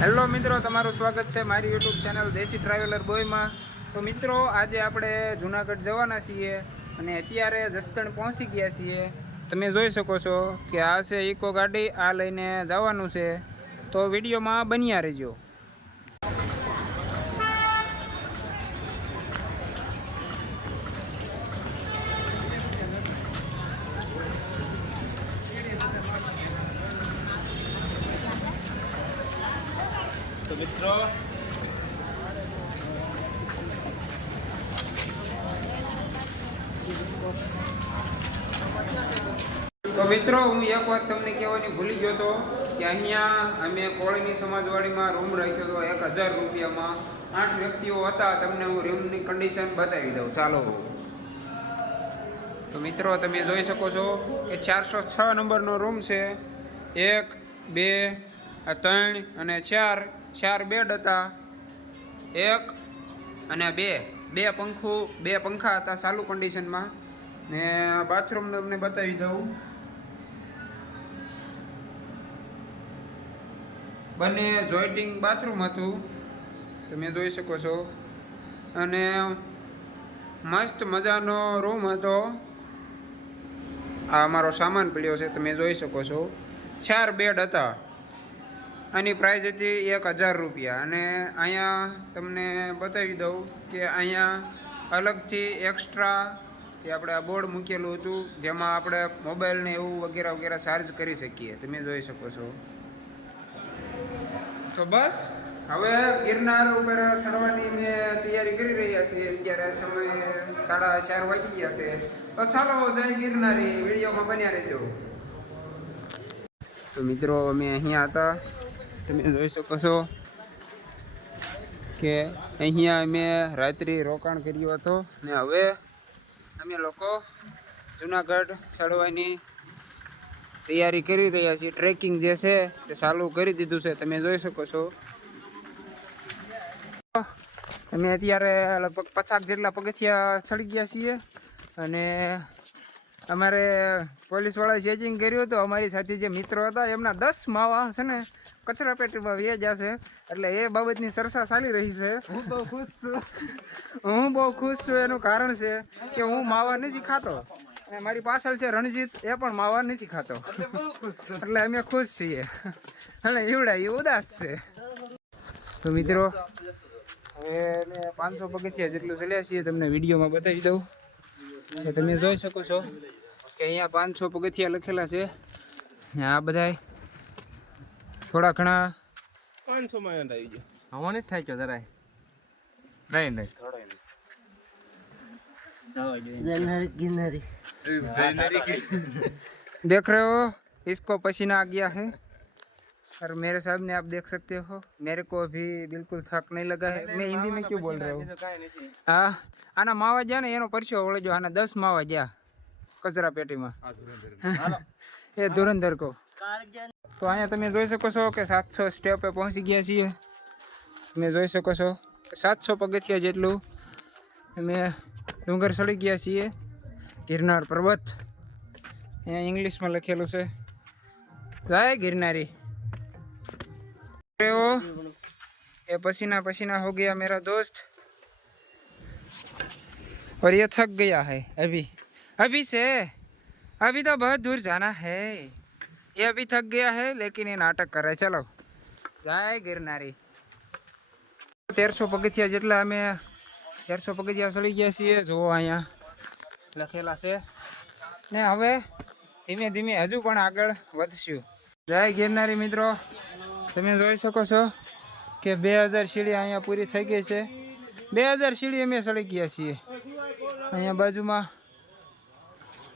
Hello મિત્રો, તમારું સ્વાગત છે મારી યુટ્યુબ ચેનલ દેશી ટ્રાવેલર બોયમાં। તો મિત્રો, આજે આપણે જુનાગઢ જવાના છીએ અને અત્યારે જસદણ પહોંચી ગયા છીએ। તમે જોઈ શકો છો કે આ છે ઇકો ગાડી, આ લઈને જવાનું છે, તો વિડીયોમાં બન્યા રહેજો। તો મિત્રો હું એક વાત તમને કહેવાની ભૂલી ગયો હતો કે અહીંયા અમે કોળીની સમાજવાડીમાં રૂમ રાખ્યો હતો 1000 રૂપિયામાં। 8 વ્યક્તિઓ હતા। તમને હું રૂમની કન્ડિશન બતાવી દઉં, ચાલો। તો મિત્રો, તમે જોઈ શકો છો કે 406 નંબરનો રૂમ છે। 1 2 3 અને 4 બેડ હતા। 1 અને 2 પંખા હતા ચાલુ કન્ડિશનમાં। ને બાથરૂમ તમને બતાવી દઉં, બંને જોઈન્ટિંગ બાથરૂમ હતું, તમે જોઈ શકો છો। અને મસ્ત મજાનો રૂમ હતો। આ અમારો સામાન પડ્યો છે, તમે જોઈ શકો છો। 4 બેડ હતા। આની પ્રાઇસ હતી 1000 રૂપિયા। અને અહીંયા તમને બતાવી દઉં કે અહીંયા અલગથી એક્સ્ટ્રા જે આપણે આ બોર્ડ મૂકેલું હતું, જેમાં આપણે મોબાઈલને એવું વગેરે વગેરે ચાર્જ કરી શકીએ, તમે જોઈ શકો છો। તો બસ હવે ગિરનાર ઉપર ચડવાની અમે તૈયારી કરી રહ્યા છીએ। અત્યારે સમય 4:30 વાગી ગયા છે, તો ચાલો જય ગિરનારી, વિડીયોમાં બન્યા રહેજો। તો મિત્રો, અમે અહીંયા હતા, તમે જોઈ શકો છો કે અહીંયા અમે રાત્રિ રોકાણ કર્યું હતું ને હવે અમે લોકો જુનાગઢ ચડવાની તૈયારી કરી રહ્યા છીએ। ટ્રેકિંગ જે છે તે ચાલુ કરી દીધું છે, તમે જોઈ શકો છો। અમે અત્યારે લગભગ 50 જેટલા પગથિયા ચડી ગયા છીએ અને અમારે પોલીસવાળાએ ચેકિંગ કર્યું હતું। અમારી સાથે જે મિત્રો હતા એમના 10 માવા છે ને કચરા પેટીમાં વ્યાજ્યા છે, એટલે એ બાબતની ચર્ચા ચાલી રહી છે। હું બહુ ખુશ છું। એનું કારણ છે કે હું માવા નથી ખાતો અને મારી પાછળ છે રણજીત, એ પણ માવા નથી ખાતો, એટલે અમે ખુશ છીએ અને ઈવડા એ ઉદાસ છે। તો મિત્રો, હવે અમે 500 પગથિયા જેટલું ચાલ્યા છીએ, તમને વિડીયોમાં બતાવી દઉં કે તમે જોઈ શકો છો કે અહીંયા 500 પગથિયા લખેલા છે। આ બધા થોડા ઘણા 500 માં આવી ગયો, હવા નથી થાય કે જરાય નહીં देख रहे हो, इसको पसीना आ गया है और मेरे सामने आप देख सकते हो, मेरे को अभी बिल्कुल थक नहीं लगा है। मैं हिंदी में क्यों बोल रहा हूँ? हाँ, आना मावा जा ने एनो परस्यो वळे जो आना 10 मावा जा कचरा पेटी में ये धुरंधर को। तो अँ तमे जोई सको छो कि 700 स्टेपे पहुंची गया छीए। તમે જોઈ શકો છો 700 પગથિયા જેટલું અમે ડુંગર ચડી ગયા છીએ, ગિરનાર પર્વત। અહીંયા ઇંગ્લિશમાં લખેલું છે જય गिरनारी। ये पसीना पसीना हो गया मेरा दोस्त और ये थक गया है। अभी तो बहुत दूर जाना है। ये अभी थक गया है लेकिन ये नाटक कर रहा है। चलो जय गिरनारी। 1300 પગથિયા જેટલા અમે 1300 પગથિયા ચડી ગયા છીએ, જુઓ અહીંયા લખેલા છે ને હવે ધીમે ધીમે હજુ પણ આગળ વધશું। જય ગિરનારી મિત્રો, તમે જોઈ શકો છો કે 2000 સીડી અહીંયા પૂરી થઈ ગઈ છે। 2000 સીડી અમે ચડી ગયા છીએ। અહીંયા બાજુમાં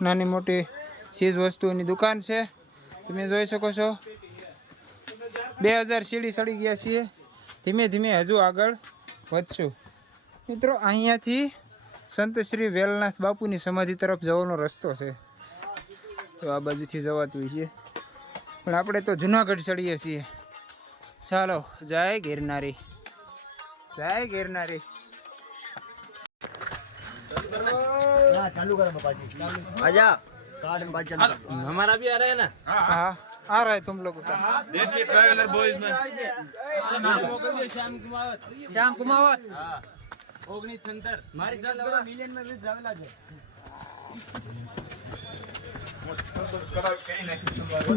નાની મોટી ચીજ વસ્તુઓની દુકાન છે, તમે જોઈ શકો છો। 2000 સીડી ચડી ગયા છીએ, ધીમે ધીમે હજુ આગળ વધશું। મિત્રો, અહીંયાથી સંત શ્રી વેલનાથ બાપુની સમાધિ તરફ જવાનો રસ્તો છે, તો આ બાજુથી જવાતું છે, પણ આપણે તો જુનાગઢ ચડીએ છીએ। ચાલો જય गिरनारी, जय गिरनारी। चालू करो बाबा जी, आजा कार्ड में बात चल। हमारा भी आ रहा है ना? हाँ, आ रहा है तुम लोगों का देसी ट्रैवलर बॉयज में શ્યામ કુમાવત 1976 મારી 10 કરોડ મિલિયન में भी जावेला છે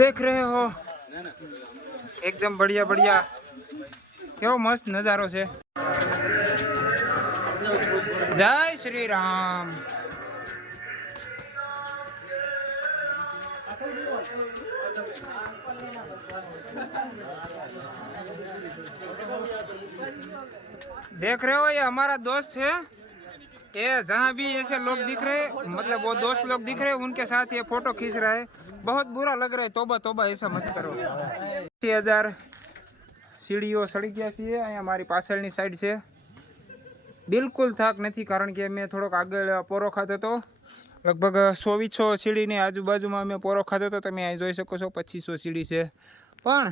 देख रहे हो एकदम बढ़िया बढ़िया केवो मस्त नजारो છે जय श्री राम देख रहे हो ये हमारा दोस्त है ये जहाँ भी ऐसे लोग दिख रहे मतलब वो दोस्त लोग दिख रहे उनके साथ ये फोटो खींच रहा है बहुत बुरा लग रहा है तोबा तोबा ऐसा मत करो 80,000 सीढ़ीओ सड़ी ગયા છીએ અહીંયા મારી પાછળની સાઈડ છે બિલકુલ થાક નથી કારણ કે મેં થોડોક આગળ પોરો ખાતો હતો લગભગ 100 સીડીની આજુબાજુમાં મેં પોરો ખાતો હતો તમે અહીં જોઈ શકો છો 2500 સીડી છે પણ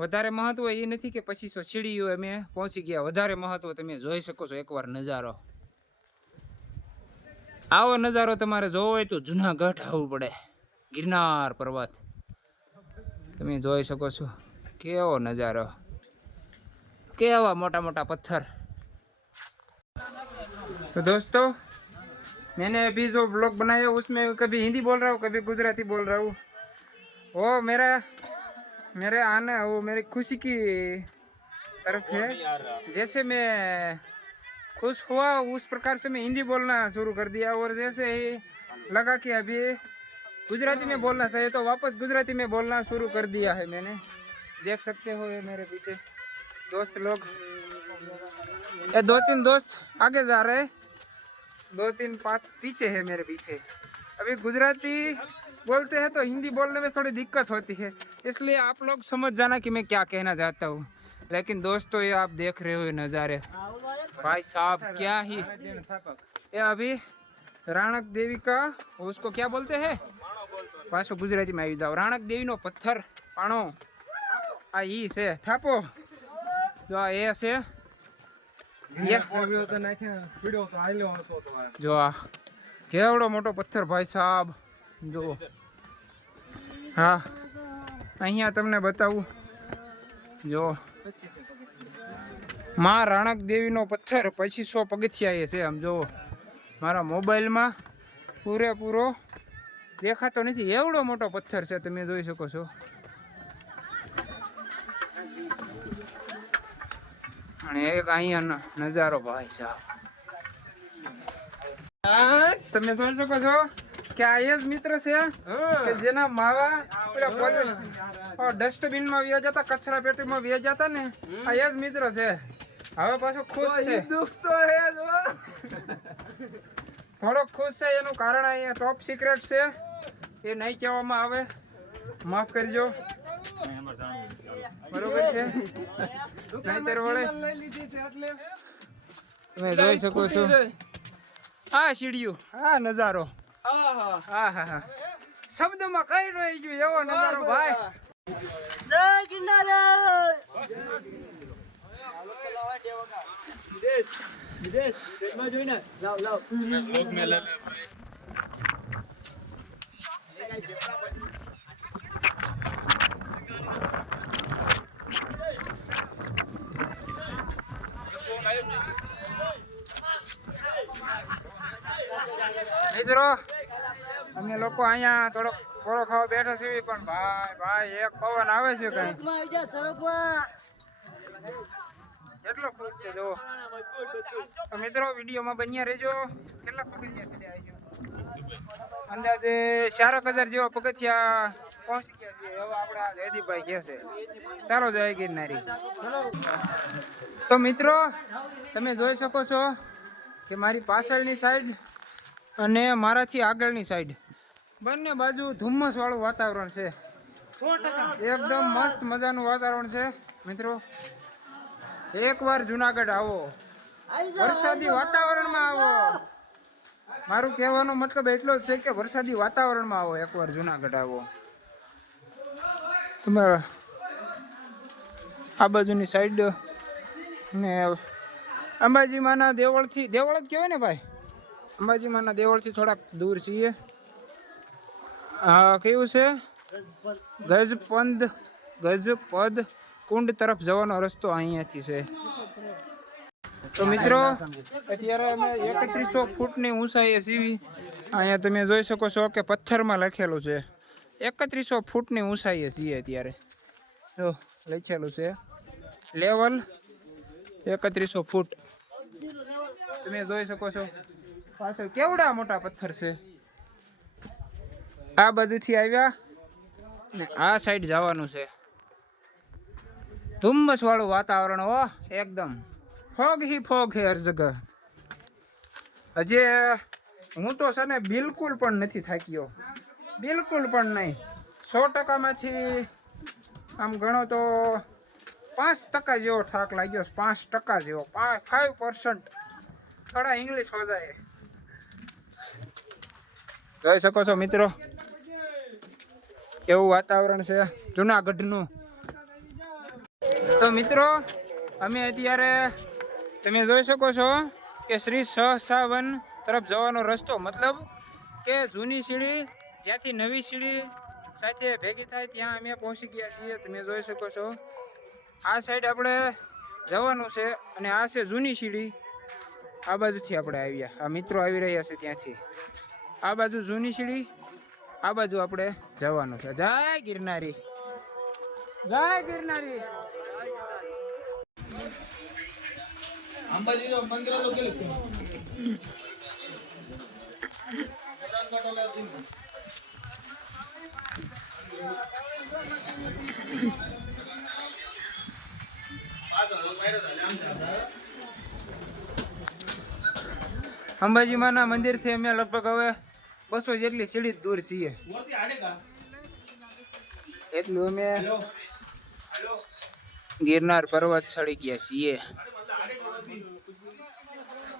વધારે મહત્વ એ નથી કે 2500 સીડીઓ અમે પહોંચી ગયા વધારે મહત્વ તમે જોઈ શકો છો એકવાર નજારો આવો નજારો તમારે જોવો હોય તો જુનાગઢ આવવું પડે ગિરનાર પર્વત તમે જોઈ શકો છો કેવો नजारो केवा मोटा मोटा पत्थर। तो दोस्तों मैंने अभी जो ब्लॉग बनाया उसमें कभी हिंदी बोल रहा हूँ कभी गुजराती बोल रहा हूँ वो मेरे आना वो मेरी खुशी की तरफ है जैसे मैं खुश हुआ उस प्रकार से मैं हिंदी बोलना शुरू कर दिया और जैसे ही लगा कि अभी गुजराती में बोलना चाहिए तो वापस गुजराती में बोलना शुरू कर दिया है मैंने देख सकते हो ये मेरे पीछे दोस्त लोग ये 2-3 दोस्त आगे जा रहे हैं 2-3 पीछे है मेरे पीछे अभी गुजराती बोलते हैं तो हिंदी बोलने में थोड़ी दिक्कत होती है इसलिए आप लोग समझ जाना कि मैं क्या कहना चाहता हूँ लेकिन दोस्तों ये आप देख रहे हो ये नज़ारे भाई साहब क्या ही ये अभी राणक देवी का उसको क्या बोलते हैं पाछो गुजराती में आई जाओ राणक देवी नो पत्थर पाणो आ ई से थापो जो आ ए से जो आ केवड़ो मोटो पत्थर भाई साहब जो हाँ अहिया तमने बताऊं जो मां राणक देवी नो पत्थर 2500 पगथिया है आम जो मारा मोबाइल में पूरेपूरो देखातो नहीं एवडो मोटो पत्थर है तमे जोई सको छो एक अहिया नजारो भाई साहब તમે જોઈ શકો છો કે આ એ જ મિત્ર છે કે જેના માવા પેલા પોતે ડસ્ટબિન માં વ્યા જતા કચરા પેટીમાં વ્યા જતા ને આ એ જ મિત્ર છે હવે પાછો ખુશ છે દુખ તો હે થોડો ખુશ છે એનું કારણ અહીંયા ટોપ સિક્રેટ છે એ નહીં કહેવામાં આવે માફ કરજો બરોબર છે નહીતર વળે તમે જોઈ શકો છો આ સીડીયું આ નજારો હા હા હા શબ્દમાં કઈ રહી ગયું એવો નજારો ભાઈ જય કિનારે વિદેશ વિદેશ દેશમાં જોઈને લાવ લાવ લોક મેલા મિત્રો અમે લોકો અહીંયા થોડોક થોડો ખાવા બેઠા છીએ પણ ભાઈ ભાઈ એક પવન આવે છે કઈ કેટલો ખુશ છે જો તો મિત્રો વિડીયોમાં બન્યા રહેજો કેટલા પગથિયા ચડ્યા આવજો અંદાજે 4000 જેવા પગથિયા પહોંચી ગયા છે હવે આપણા જયદીપભાઈ કહે છે ચાલો જય ગિરનારી તો મિત્રો તમે જોઈ શકો છો કે મારી પાછળની સાઈડ અને મારાથી આગળની સાઈડ બંને બાજુ ધુમ્મસ વાળું વાતાવરણ છે 100% એકદમ મસ્ત મજાનું વાતાવરણ છે મિત્રો એકવાર જુનાગઢ આવો વરસાદી વાતાવરણમાં આવો મારું કહેવાનો મતલબ એટલો જ છે કે વરસાદી વાતાવરણમાં આવો એકવાર જુનાગઢ આવો તમારા આ બાજુની સાઈડ ને અંબાજી માના દેવળથી દેવળ જ કહેવાય ને ભાઈ અંબાજી માના દેવળથી થોડાક દૂર છીએ કેવું છે ગજપદ કુંડ તરફ જવાનો રસ્તો અહીંયાથી છે. તો મિત્રો અત્યારે અમે 3100 ફૂટની ઊંચાઈએ છીએ. અહીંયા તમે જોઈ શકો છો કે પથ્થરમાં લખેલું છે 3100 ફૂટની ઊંચાઈએ છીએ અત્યારે. જો લખેલું છે લેવલ 3100 ફૂટ. તમે જોઈ શકો છો પાછળ કેવડા મોટા પથ્થર છે. આ બાજુથી આવ્યા ને આ સાઈડ જવાનું છે. ધુમ્મસ વાળું વાતાવરણ હો એકદમ. ફોગ હી ફોગ હે હર જગહ. હજી હું તો છે ને બિલકુલ પણ નથી થાક્યો, બિલકુલ પણ નહીં. 100%માંથી આમ ગણો તો 5% જેવો થાક લાગ્યો. 5% જેવો, 5%. થોડા ઇંગ્લિશ હો જાય. જોઈ શકો છો મિત્રો કેવું વાતાવરણ છે જુનાગઢનું. તો મિત્રો અમે અત્યારે તમે જોઈ શકો છો કે શ્રી સહસાવન તરફ જવાનો રસ્તો, મતલબ કે જૂની સીડી જ્યાંથી નવી સીડી સાથે ભેગી થાય ત્યાં અમે પહોંચી ગયા છીએ. તમે જોઈ શકો છો આ સાઈડ આપણે જવાનું છે અને આ છે જૂની સીડી. આ બાજુથી આપણે આવ્યા, આ મિત્રો આવી રહ્યા છે ત્યાંથી. આ બાજુ જૂની સીડી, આ બાજુ આપણે જવાનું છે. જય ગિરનારી, જય ગિરનારી. અંબાજી મંદિર તો ગયેલું અંબાજી માના મંદિરથી અમે લગભગ હવે 200 જેટલી સીડી દૂર છીએ. એટલું અમે ગિરનાર પર્વત ચડી ગયા છીએ.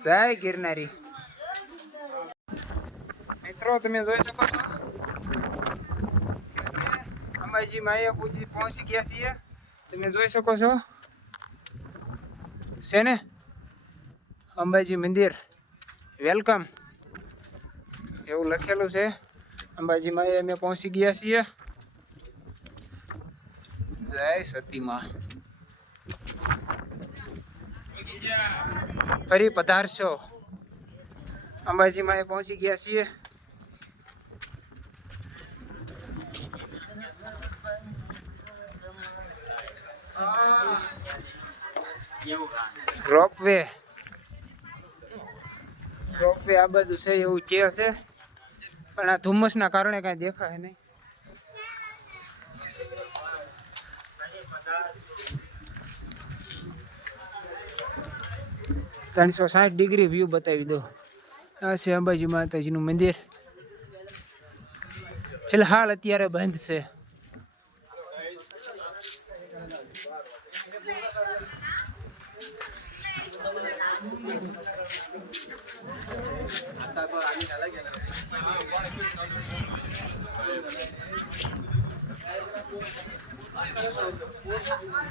જય ગિરનારી. મિત્રો તમે જોઈ શકો છો અંબાજી માયા પહોંચી ગયા છીએ. તમે જોઈ શકો છો છે ને અંબાજી મંદિર વેલકમ એવું લખેલું છે. અંબાજી માયા અમે પહોંચી ગયા છીએ. જય સતીમાં. ફરી પધારશો. અંબાજી માં પહોંચી ગયા છીએ. રોપવે આ બાજુ છે એવું કે છે, પણ આ ધુમ્મસના કારણે કાંઈ દેખાય નહીં. /360 વ્યૂ બતાવી દો. આ છે અંબાજી માતાજીનું મંદિર. ફિલહાલ અત્યારે બંધ છે.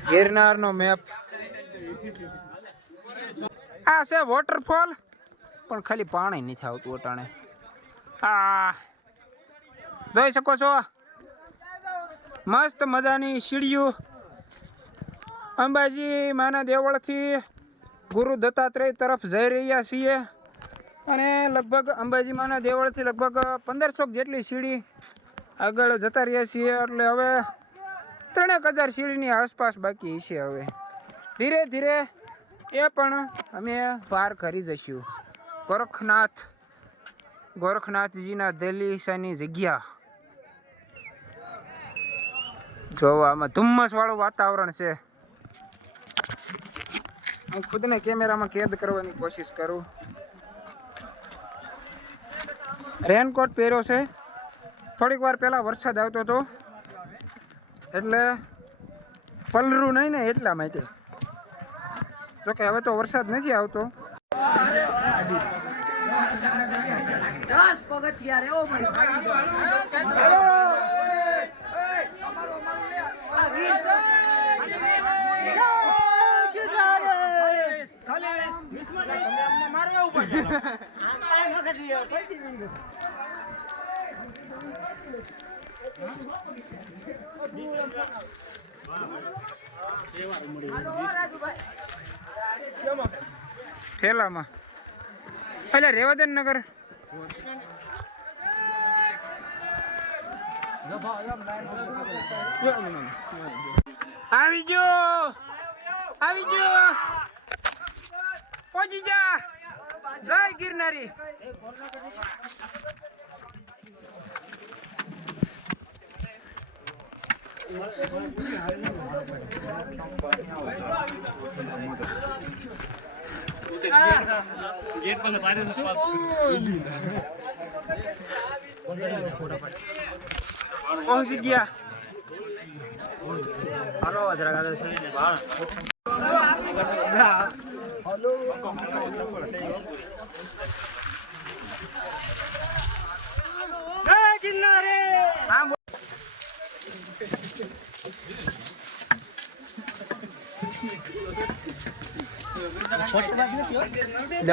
ગિરનારનો મેપ. આ છે વોટરફોલ, પણ ખાલી પાણી નથી આવતું અટાણે. આ જોઈ શકો છો મસ્ત મજાની સીડીઓ. અંબાજી માના દેવળથી ગુરુ દત્તાત્રેય તરફ જઈ રહ્યા છીએ અને લગભગ અંબાજી માના દેવળથી લગભગ 1500 જેટલી સીડી આગળ જતા રહ્યા છીએ. એટલે હવે 3000 સીડીની આસપાસ બાકી છે. હવે ધીરે ધીરે એ પણ અમે પાર કરી જઈશું. ગોરખનાથજીના દલીસાની જગ્યા જોવામાં ધુમ્મસ વાળું વાતાવરણ છે. હું ખુદને કેમેરામાં કેદ કરવાની કોશિશ કરું. રેનકોટ પહેર્યો છે. થોડીક વાર પહેલા વરસાદ આવતો હતો એટલે પલરું નહીં ને એટલા માટે. જોકે હવે તો વરસાદ નથી આવતો. ઠેલામાં અલ્યા રેવાદન નગર આવી ગયો પહોંચી જા જય ગિરનારી गेट बंद बाहर से પહોંચી ગયા હાલો જરા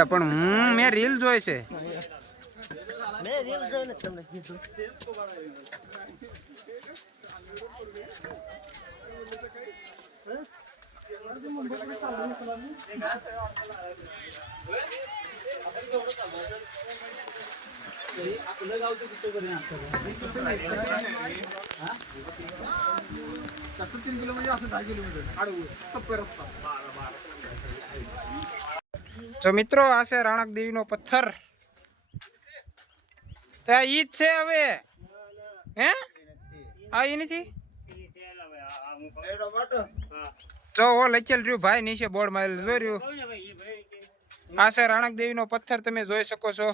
પણ મેં રીલ જોઈ છે જો મિત્રો આ છે રાણક દેવીનો પથ્થર ત્યાં ઈ જ છે હવે હે આ ઈ નથી જો ઓ લખેલ રહ્યું ભાઈ નીચે બોર્ડ મારેલું જોઈ રહ્યું આ છે રાણક દેવીનો પથ્થર તમે જોઈ શકો છો